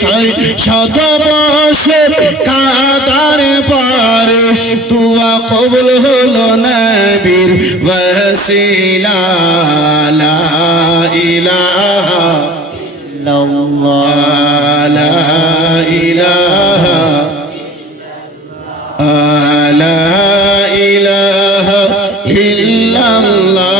ছাই সাদা বসে কাদার পারে। দুয়া কবল হলো নবীর বসিলা ইলাহা লা ইলাহা লা ইলাহা ইল্লাল্লাহ।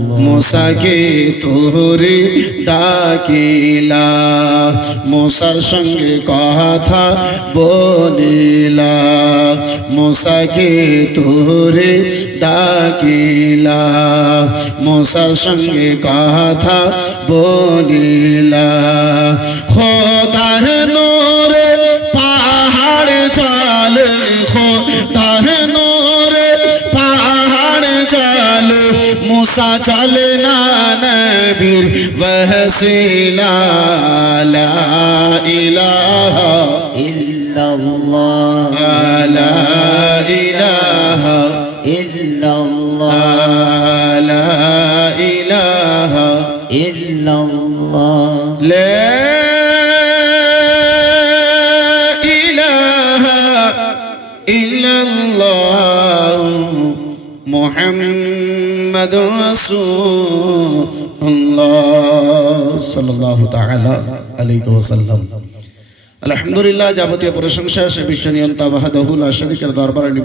মুসাকে তোরে ডাকিলা? মুসার সঙ্গে কথা বলিলা। মুসাকে তোরে ডাকিলা? মুসার সঙ্গে কথা বলিলা। খোদার নোরে পাহাড় চালে, খোদার موسى جعلنا نبي وحسيلا لا إله إلا الله. لا إله إلا الله. لا إله إلا الله. لا إله إلا الله. محمد رسول الله صلى الله تعالى عليه وسلم আলহামদুলিল্লাহ যাবতীয় প্রশংসা সে বিশ্ব নিয়ন্তা বাহাদহুল আশরিকের দরবারে নিবেদিত